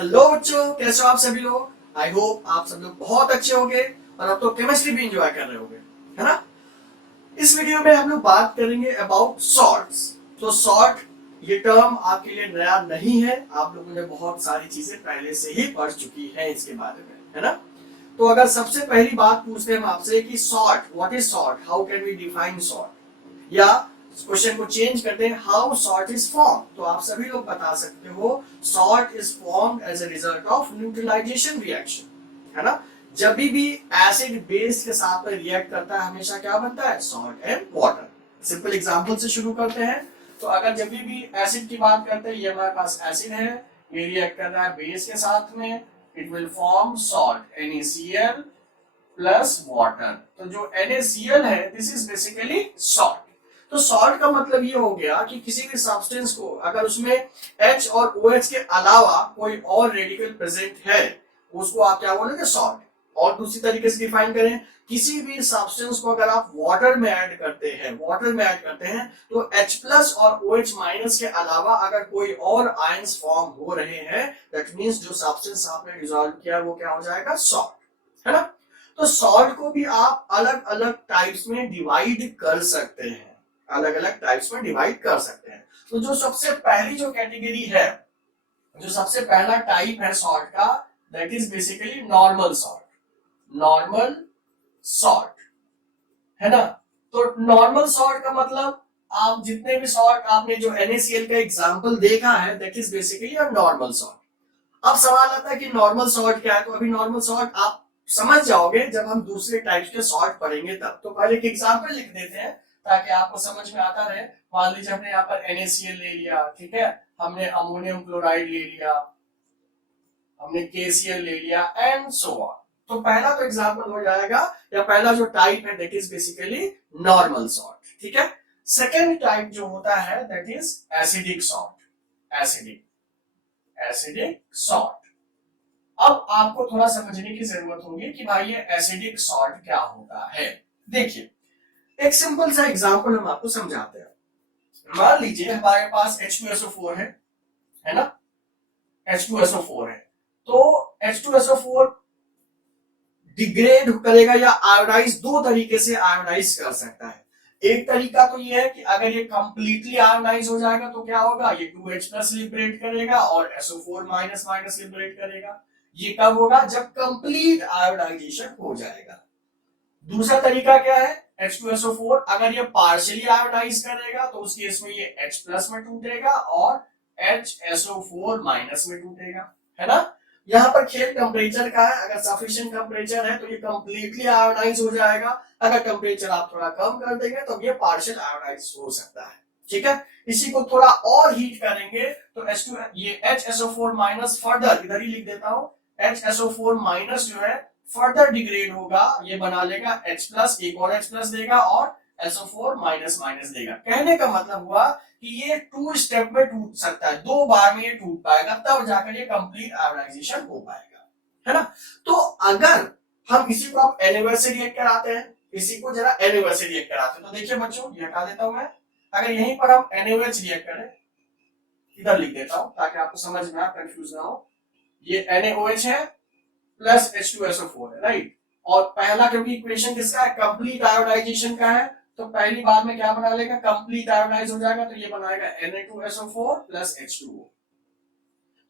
Hello बच्चों, कैसे हो आप सभी लोग। आई होप आप सब लोग बहुत अच्छे होंगे और अब तो केमिस्ट्री भी एंजॉय कर रहे होंगे, है ना। इस वीडियो में हम लोग बात करेंगे अबाउट सॉल्ट्स। तो सॉल्ट ये टर्म आपके लिए नया नहीं है, आप लोगों ने बहुत सारी चीजें पहले से ही पढ़ चुकी हैं इसके बारे में, है ना। तो अगर सबसे पहली बात पूछते हैं हम आपसे कि salt, what is salt, how can we define salt, या क्वेश्चन को चेंज करते हैं, हाउ सॉल्ट इज फॉर्म, तो आप सभी लोग बता सकते हो salt is formed as a result of neutralisation reaction, है ना। जब भी एसिड बेस के साथ में रिएक्ट करता है हमेशा क्या बनता है, salt and water. Simple example से शुरू करते हैं। तो अगर जब भी एसिड की बात करते हैं, ये हमारे पास एसिड है, ये रिएक्ट कर रहा है बेस के साथ में, it will form salt NaCl plus water. तो जो NaCl है दिस इज बेसिकली सॉल्ट। तो सॉल्ट का मतलब ये हो गया कि किसी भी सब्सटेंस को अगर उसमें H और OH के अलावा कोई और रेडिकल प्रेजेंट है उसको आप क्या बोलेंगे, सॉल्ट। और दूसरी तरीके से डिफाइन करें, किसी भी सब्सटेंस को अगर आप वाटर में ऐड करते हैं तो H प्लस और OH माइनस के अलावा अगर कोई और आयंस फॉर्म हो रहे हैं दैट मींस जो सब्सटेंस आपने डिसॉल्व किया वो क्या हो जाएगा, सॉल्ट, है ना। तो सॉल्ट को भी आप अलग अलग टाइप्स में डिवाइड कर सकते हैं, अलग अलग टाइप्स में डिवाइड कर सकते हैं। तो जो सबसे पहली जो कैटेगरी है, जो सबसे पहला टाइप है सॉल्ट का, that is basically normal salt, normal salt, है ना। तो नॉर्मल सॉल्ट का मतलब आप जितने भी सॉल्ट आपने जो NaCl का एग्जांपल देखा है that is basically a normal salt. अब सवाल आता है कि नॉर्मल सॉल्ट क्या है, तो अभी नॉर्मल सॉल्ट आप समझ जाओगे जब हम दूसरे टाइप्स के सॉल्ट पढ़ेंगे तब। तो पहले एक एग्जांपल लिख देते हैं ताकि आपको समझ में आता रहे। मान लीजिए हमने यहाँ पर NaCl ले लिया, ठीक है, हमने अमोनियम क्लोराइड ले लिया, हमने KCl ले लिया एंड सो ऑन। तो पहला तो एग्जांपल हो जाएगा या पहला जो टाइप है that is basically normal salt, ठीक है। सेकेंड टाइप जो होता है that is acidic salt, acidic salt. अब आपको थोड़ा समझने की जरूरत होगी कि भाई ये एसिडिक सॉल्ट क्या होता है। देखिए एक सिंपल सा एग्जांपल हम आपको समझाते हैं। मान लीजिए हमारे पास H2SO4 है ना, H2SO4 है। तो H2SO4 डिग्रेड करेगा या आयोडाइज, दो तरीके से आयोडाइज कर सकता है। एक तरीका तो ये है कि अगर ये कंप्लीटली आयोडाइज हो जाएगा तो क्या होगा, ये 2H प्लस लिबरेट करेगा और SO4 माइनस माइनस लिबरेट करेगा। ये कब होगा, जब कंप्लीट आयोडाइजेशन हो जाएगा। दूसरा तरीका क्या है, H2SO4 अगर ये पार्शियली आयोडाइज करेगा तो उस केस में ये H प्लस में टूटेगा और HSO4 माइनस में टूटेगा, है ना। यहाँ पर खेल टेम्परेचर का है, अगर सफिशिएंट टेम्परेचर है तो ये कंप्लीटली आयोडाइज हो जाएगा, अगर टेम्परेचर आप थोड़ा कम कर देंगे तो ये पार्शियल आयोडाइज हो सकता है, ठीक है। इसी को थोड़ा और हीट करेंगे तो H2 ये HSO4 माइनस फर्दर इधर ही लिख देता हूं, HSO4 माइनस जो है फर्दर डिग्रेड होगा, ये बना लेगा H प्लस, एक और H प्लस देगा और SO4 माइनस माइनस देगा। कहने का मतलब हुआ कि ये 2 स्टेप में टूट सकता है, 2 बार में ये टूट पाएगा, तब जाकर ये कंप्लीट आयोडाइजेशन हो पाएगा, है ना। तो अगर हम इसी को आप NaOH से रिएक्ट कराते हैं, इसी को जरा NaOH से रिएक्ट कराते हैं, तो देखिए बच्चों ये हटा देता हूं मैं। अगर यहीं पर हम NaOH रिएक्ट करें, इधर लिख देता हूं ताकि आपको समझ में आप कंफ्यूज ना हो। ये NaOH है प्लस H2SO4 है, राइट। और पहला क्योंकि इक्वेशन किसका है, कंप्लीट आयोडाइजेशन का है, तो पहली बार में क्या बना लेगा, कंप्लीट आयोडाइज हो जाएगा, तो ये बनाएगा Na2SO4 प्लस H2O।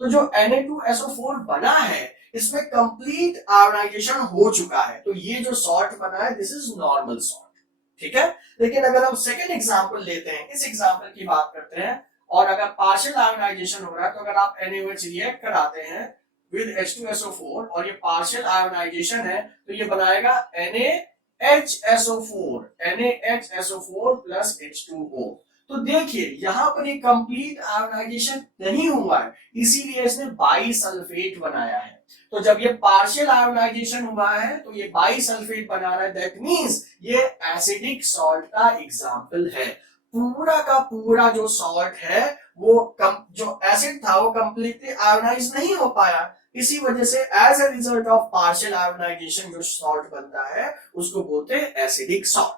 तो जो Na2SO4 बना है इसमें कंप्लीट आयोडाइजेशन हो चुका है, तो ये जो सॉल्ट बना है दिस इज नॉर्मल सॉल्ट, ठीक है। लेकिन अगर हम सेकेंड एग्जांपल लेते हैं, इस एग्जांपल की बात करते हैं, और अगर पार्शियल आयोडाइजेशन हो रहा है तो अगर आप NaOH रिएक्ट कराते हैं विद H2SO4 और ये पार्शियल आयोनाइजेशन है तो ये बनाएगा NaHSO4 प्लस H2O। तो देखिए यहां पर ये कंप्लीट आयोनाइजेशन नहीं हुआ है, इसीलिए इसने बाइसल्फेट बनाया है। तो जब ये पार्शियल आयोनाइजेशन हुआ है तो ये बाइसल्फेट बना रहा है, दैट मींस ये एसिडिक सॉल्ट का एग्जांपल है। पूरा का पूरा जो सॉल्ट है वो जो एसिड था वो कंप्लीटली आयोनाइज नहीं हो पाया, इसी वजह से as a result of partial ionisation जो सॉल्ट बनता है उसको बोलते हैं एसिडिक सॉल्ट।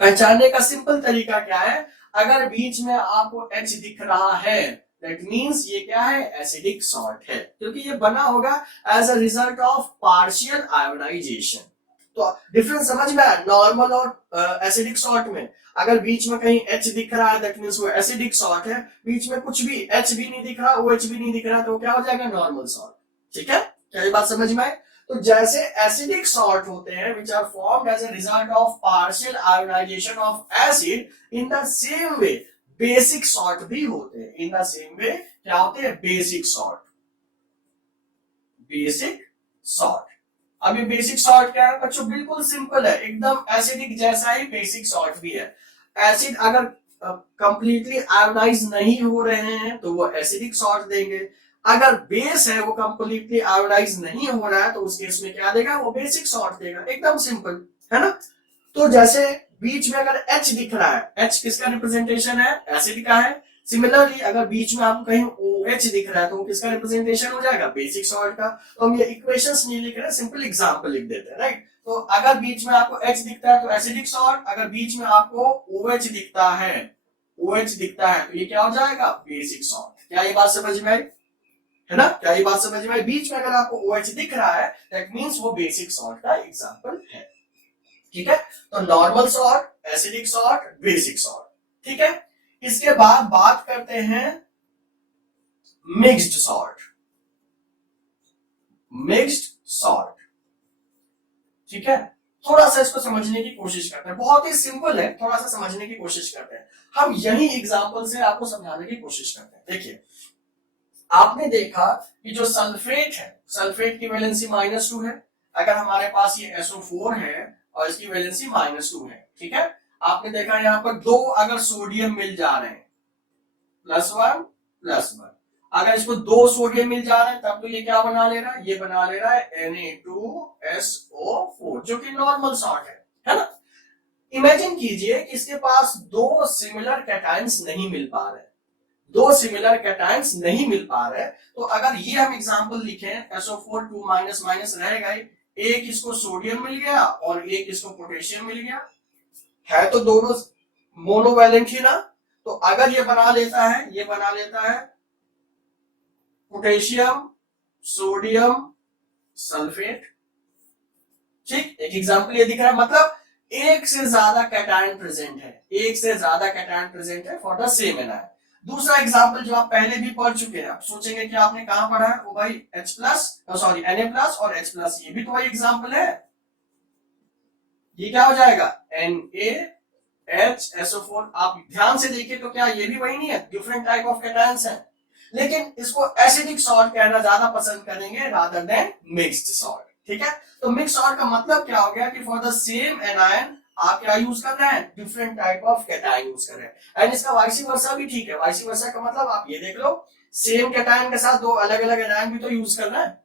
पहचानने का सिंपल तरीका क्या है, अगर बीच में आपको H दिख रहा है दैट मीन्स ये क्या है, एसिडिक सॉल्ट है, क्योंकि ये बना होगा as a result of partial ionisation. तो डिफरेंस समझ में आया नॉर्मल और एसिडिक सॉल्ट में? अगर बीच में कहीं H दिख रहा है दैट मींस वो एसिडिक सॉल्ट है, बीच में कुछ भी H भी नहीं दिख रहा, OH भी नहीं दिख रहा, तो क्या हो जाएगा, नॉर्मल सॉल्ट। ठीक है, क्या ये बात समझ में आए? तो जैसे एसिडिक सॉल्ट होते हैं which are formed as a result of partial ionisation of acid, in the same way basic salt भी होते हैं। इन द सेम वे क्या होते हैं, बेसिक सॉल्ट। बेसिक सॉल्ट, अब ये बेसिक सॉल्ट क्या है बच्चों, बिल्कुल सिंपल है, एकदम एसिडिक जैसा ही बेसिक सॉल्ट भी है। एसिड अगर कंप्लीटली आयोनाइज नहीं हो रहे हैं तो वो एसिडिक सॉल्ट देंगे, अगर बेस है वो कंप्लीटली आयोनाइज नहीं हो रहा है तो उस केस में क्या देगा, वो बेसिक सॉल्ट देगा, एकदम सिंपल है ना। तो जैसे बीच में अगर H दिख रहा है, H किसका रिप्रेजेंटेशन है, एसिड का है। सिमिलरली अगर बीच में आपको कहीं OH दिख रहा है तो वो किसका रिप्रेजेंटेशन हो जाएगा, बेसिक सॉल्ट का। तो हम ये इक्वेशंस नहीं लिख रहे, सिंपल एग्जांपल लिख देते हैं, राइट। तो अगर बीच में आपको H दिखता है तो एसिडिक सॉल्ट, अगर बीच में आपको OH दिखता है, OH दिखता है तो ये क्या हो जाएगा, बेसिक सॉल्ट। क्या ये बात समझ में आई, है ना, क्या ये बात समझ में आई? बीच में अगर आपको OH दिख रहा है दैट मींस वो बेसिक सॉल्ट का एग्जांपल है। ठीक है, तो normal salt, acidic salt, basic salt. ठीक है, इसके बाद बात करते हैं मिक्स्ड सॉल्ट। मिक्स्ड सॉल्ट, ठीक है, थोड़ा सा इसको समझने की कोशिश करते हैं, बहुत ही सिंपल है, थोड़ा सा समझने की कोशिश करते हैं। हम यही एग्जांपल से आपको समझाने की कोशिश करते हैं। देखिए, आपने देखा कि जो सल्फेट है, सल्फेट की वैलेंसी -2 है। अगर हमारे पास ये SO4 है और इसकी वैलेंसी -2 है, ठीक है, आपने देखा यहाँ पर दो अगर सोडियम मिल जा रहे हैं, +1 +1, अगर इसको दो सोडियम मिल जा रहे हैं तब तो ये क्या बना ले रहा है, ये बना ले रहा है Na2SO4, जो कि नॉर्मल सॉल्ट है ना। इमेजिन कीजिए कि इसके पास दो सिमिलर कैटायंस नहीं मिल पा रहे, दो सिमिलर कैटायंस नहीं मिल पा रहे, तो अगर ये हम एग्जांपल लिखें, SO4 2 रहेगा, एक इसको सोडियम मिल गया और एक इसको पोटेशियम मिल गया, है तो दोनों मोनोवैलेंट ही ना। तो अगर ये बना लेता है, ये बना लेता है पोटेशियम सोडियम सल्फेट, ठीक, एक एग्जांपल ये दिख रहा है, मतलब एक से ज्यादा कैटायन प्रेजेंट है, एक से ज्यादा कैटायन प्रेजेंट है फॉर द सेम एनायन। दूसरा एग्जांपल जो आप पहले भी पढ़ चुके हैं, आप सोचेंगे कि आपने कहां पढ़ा है, वो भाई Na+ और H+, ये भी तो वही एग्जांपल है। ये क्या हो जाएगा, NaHSO4। आप ध्यान से देखिए तो क्या ये भी वही नहीं है, डिफरेंट टाइप ऑफ कैटायंस है, लेकिन इसको एसिडिक सॉल्ट कहना ज्यादा पसंद करेंगे रादर देन मिक्स्ड सॉल्ट। ठीक है, तो मिक्स सॉल्ट का मतलब क्या हो गया कि फॉर द सेम एनायन आप क्या यूज कर रहे हैं, different type of cation use कर रहे हैं। एंड इसका वाइस वर्सा भी ठीक है, वाइस वर्सा का मतलब आप ये देख लो, सेम कैटायन के साथ दो अलग अलग एनायन भी तो यूज कर रहे हैं,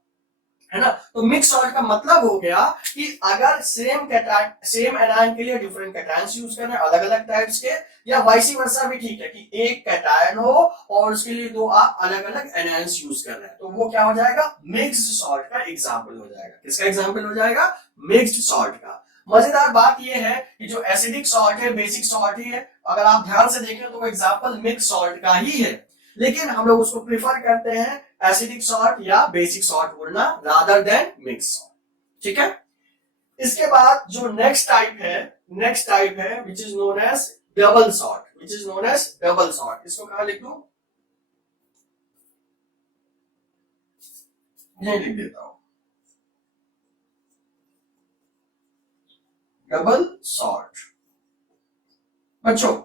है ना। तो मिक्स सॉल्ट का मतलब हो गया कि अगर सेम कैटायन, सेम एनायन के लिए डिफरेंट कैटायंस यूज कर रहे हैं अलग अलग टाइप्स के, या वाइस वर्सा भी ठीक है कि एक कैटायन हो और उसके लिए दो आप अलग अलग एनायंस यूज कर रहे हैं, तो वो क्या हो जाएगा, मिक्स्ड सॉल्ट का एग्जांपल हो जाएगा। किसका एग्जांपल हो जाएगा, मिक्स्ड सॉल्ट का। मजेदार बात यह है कि जो एसिडिक सॉल्ट है बेसिक सॉल्ट ही है, अगर आप ध्यान से देखें तो वो एग्जांपल मिक्स सॉल्ट का ही है, लेकिन हम लोग उसको प्रिफर करते हैं एसिडिक सॉल्ट या बेसिक सॉल्ट बोलना रादर देन मिक्स सॉल्ट। ठीक है, इसके बाद जो नेक्स्ट टाइप है which is known as double salt, which is known as double salt. इसको कहां लिख दूं, यही लिख देता हूं, डबल सॉल्ट। बच्चों,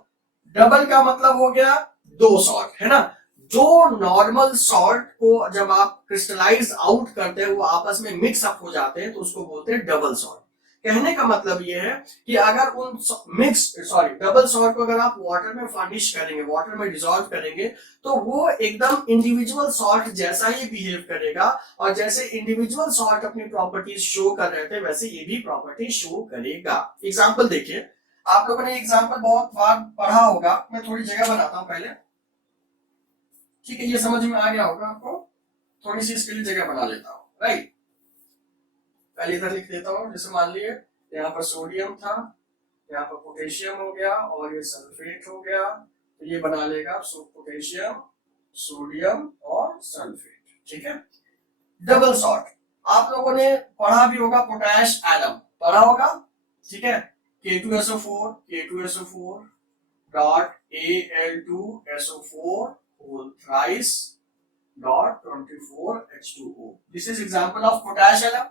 डबल का मतलब हो गया दो सॉल्ट, है ना। जो नॉर्मल सॉल्ट को जब आप क्रिस्टलाइज आउट करते हैं वो आपस में मिक्स अप हो जाते हैं तो उसको बोलते हैं डबल सॉल्ट। कहने का मतलब ये है कि अगर उन डबल सॉल्ट को अगर आप वाटर में फर्निश करेंगे, वाटर में डिसॉल्व करेंगे, तो वो एकदम इंडिविजुअल सॉल्ट जैसा ही बिहेव करेगा, और जैसे इंडिविजुअल सॉल्ट अपनी प्रॉपर्टीज शो कर रहे थे वैसे ये भी प्रॉपर्टी शो करेगा। एग्जाम्पल देखिए, आप लोगों ने एग्जाम्पल बहुत बार पढ़ा होगा, मैं थोड़ी जगह बनाता हूं पहले, ठीक है, ये समझ में आ गया होगा आपको, थोड़ी सी इसके लिए जगह बना लेता हूं, राइट। पहले इधर लिख देता हूं, जैसे मान लिए यहाँ पर सोडियम था, यहाँ पर पोटेशियम हो गया और ये सल्फेट हो गया, तो ये बना लेगा पोटेशियम सोडियम और सल्फेट, ठीक है। डबल सॉल्ट आप लोगों ने पढ़ा भी होगा, पोटैश एलम पढ़ा होगा, ठीक है। K2SO4 K2SO4 dot Al2SO4 whole thrice dot 24H2O। This is example of potash alum.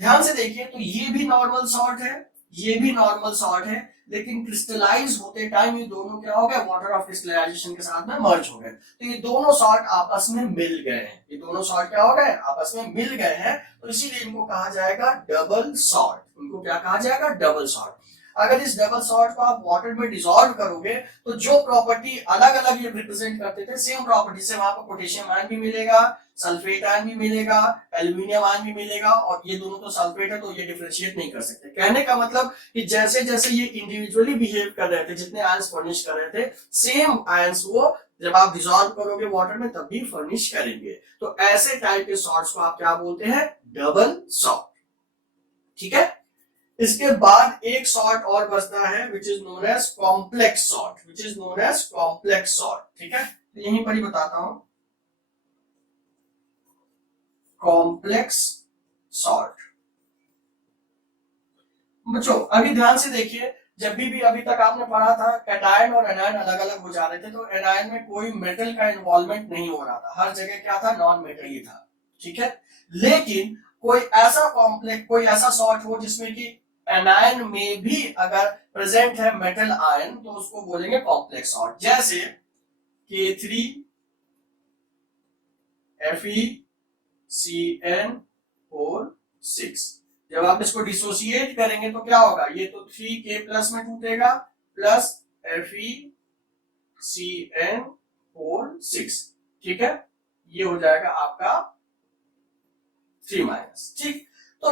ध्यान से देखिए, तो ये भी नॉर्मल सॉल्ट है, ये भी नॉर्मल सॉल्ट है, लेकिन क्रिस्टलाइज होते टाइम ये दोनों क्या हो गए, वाटर ऑफ क्रिस्टलाइजेशन के साथ में मर्ज हो गए। तो ये दोनों सॉल्ट आपस में मिल गए हैं, ये दोनों सॉल्ट क्या हो गए, आपस में मिल गए हैं, तो इसीलिए इनको कहा जाएगा डबल सॉल्ट। इनको क्या कहा जाएगा, डबल सॉल्ट। अगर इस डबल सॉल्ट को आप वाटर में डिसॉल्व करोगे तो जो प्रॉपर्टी अलग अलग ये रिप्रेजेंट करते थे, सेम प्रॉपर्टी से वहां पर पोटेशियम आयन भी मिलेगा, सल्फेट आयन भी मिलेगा, एल्यूमिनियम आयन भी मिलेगा, और ये दोनों तो सल्फेट है तो ये डिफरेंशिएट नहीं कर सकते। कहने का मतलब कि जैसे जैसे ये इंडिविजुअली बिहेव कर रहे थे, जितने आयंस फर्निश कर रहे थे, सेम आयंस वो जब आप डिसॉल्व करोगे वाटर में तब भी फर्निश करेंगे। तो ऐसे टाइप के सॉल्ट्स को आप क्या बोलते हैं, डबल सॉल्ट, ठीक है। इसके बाद एक सॉल्ट और बचता है which is known as complex salt, which is known as complex salt, ठीक है। तो यहीं पर ही बताता हूं, कॉम्प्लेक्स सॉल्ट। बच्चों अभी ध्यान से देखिए, जब भी अभी तक आपने पढ़ा था कैटायन और एनायन अलग अलग हो जा रहे थे, तो एनायन में कोई मेटल का इन्वॉल्वमेंट नहीं हो रहा था, हर जगह क्या था, नॉन मेटल ही था, ठीक है। लेकिन कोई ऐसा कॉम्प्लेक्स, कोई ऐसा सॉल्ट हो जिसमें कि एनायन में भी अगर प्रेजेंट है मेटल आयन, तो उसको बोलेंगे कॉम्प्लेक्स सॉल्ट। जैसे K3FeCN4 जब आप इसको डिसोसिएट करेंगे तो क्या होगा, ये तो 3K प्लस में टूटेगा, प्लस FeCN4, ठीक है, ये हो जाएगा आपका 3 माइनस, ठीक। तो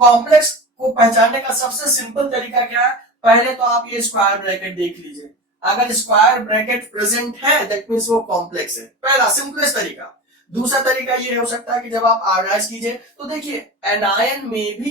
कॉम्प्लेक्स को पहचानने का सबसे सिंपल तरीका क्या है, पहले तो आप ये स्क्वायर ब्रैकेट देख लीजिए, अगर स्क्वायर ब्रैकेट प्रेजेंट है दैट मींस वो कॉम्प्लेक्स है, पहला सिंपलेस्ट तरीका। दूसरा तरीका ये हो सकता है कि जब आप आयोडाइज कीजिए तो देखिए एनायन में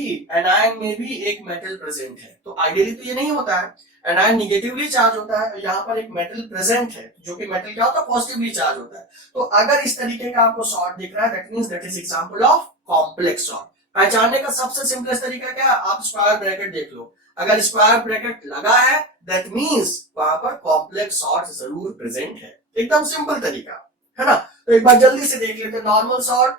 भी एक मेटल प्रेजेंट है, तो आइडियली तो ये नहीं होता है, एनायन निगेटिवली चार्ज होता है, यहाँ पर एक मेटल प्रेजेंट है, जो कि मेटल क्या होता है, पॉजिटिवली चार्ज होता है। तो अगर इस तरीके का आपको सॉल्ट दिख रहा है that means that is example of complex salt. पहचानने का सबसे सिंपलेस्ट तरीका क्या है, आप स्क्वायर ब्रैकेट देख लो, अगर स्क्वायर ब्रैकेट लगा है दैट मींस वहां पर कॉम्प्लेक्स सॉल्ट जरूर प्रेजेंट है, एकदम सिंपल तरीका है ना। तो एक बार जल्दी से देख लेते हैं, नॉर्मल सॉल्ट,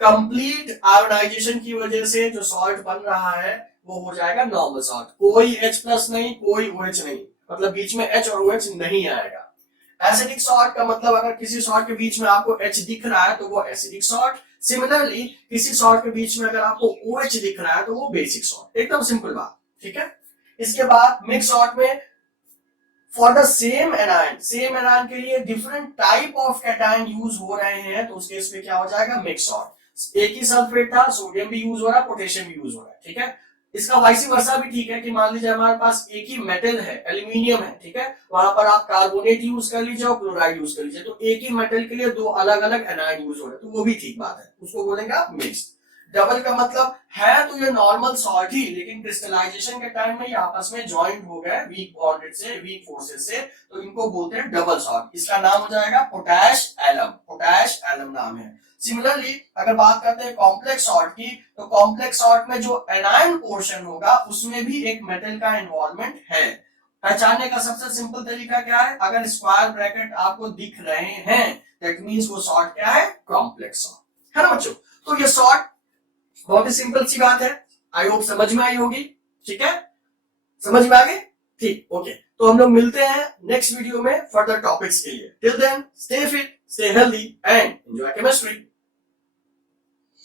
कंप्लीट आयोनाइजेशन की वजह से जो सॉल्ट बन रहा है वो हो जाएगा नॉर्मल सॉल्ट, कोई H प्लस नहीं, कोई OH नहीं, मतलब बीच में H और OH नहीं आएगा। एसिडिक सॉल्ट का मतलब अगर किसी सॉल्ट के बीच में आपको H दिख रहा है तो वो एसिडिक सॉल्ट, सिमिलरली किसी सॉल्ट के बीच में अगर आपको OH दिख रहा है तो वो बेसिक सॉल्ट, एकदम सिंपल बात, ठीक है। इसके बाद मिक्स सॉल्ट में फॉर द सेम एनायन के लिए different type of cation use हो रहे हैं, तो उस केस में क्या हो जाएगा, मिक्स सॉल्ट। एक ही सल्फेट था, सोडियम भी यूज हो रहा है, पोटेशियम भी यूज हो रहा है, ठीक है। इसका वाइस वर्सा भी ठीक है कि मान लीजिए हमारे पास एक ही मेटल है, एल्यूमिनियम है, ठीक है, वहां पर आप कार्बोनेट यूज कर लीजिए और क्लोराइड यूज कर लीजिए, तो एक ही मेटल के लिए दो अलग अलग एनायन यूज हो रहे हैं, तो वो भी ठीक बात है, उसको बोलेंगे आप मिक्स्ड। डबल का मतलब है तो ये नॉर्मल सॉल्ट ही, लेकिन क्रिस्टलाइजेशन के टाइम में ये आपस में ज्वाइंट हो गए वीक बॉन्डेड से, वीक फोर्सेस से, तो इनको बोलते हैं डबल सॉल्ट। इसका नाम हो जाएगा पोटैश एलम नाम है। सिमिलरली अगर बात करते हैं कॉम्प्लेक्स सॉल्ट की, तो कॉम्प्लेक्स सॉल्ट में जो एनायन पोर्शन होगा उसमें भी एक मेटल का इन्वॉल्वमेंट है। पहचानने का सबसे सिंपल तरीका क्या है, अगर स्क्वायर ब्रैकेट आपको दिख रहे हैं दैट मींस वो सॉल्ट क्या है, कॉम्प्लेक्स सॉल्ट, है ना बच्चों। तो ये सॉल्ट बहुत ही सिंपल सी बात है, आई होप समझ में आई होगी, ठीक है, समझ में आ गई, ठीक, ओके। तो हम लोग मिलते हैं नेक्स्ट वीडियो में फर्दर टॉपिक्स के लिए। Till then stay fit, stay healthy and enjoy chemistry.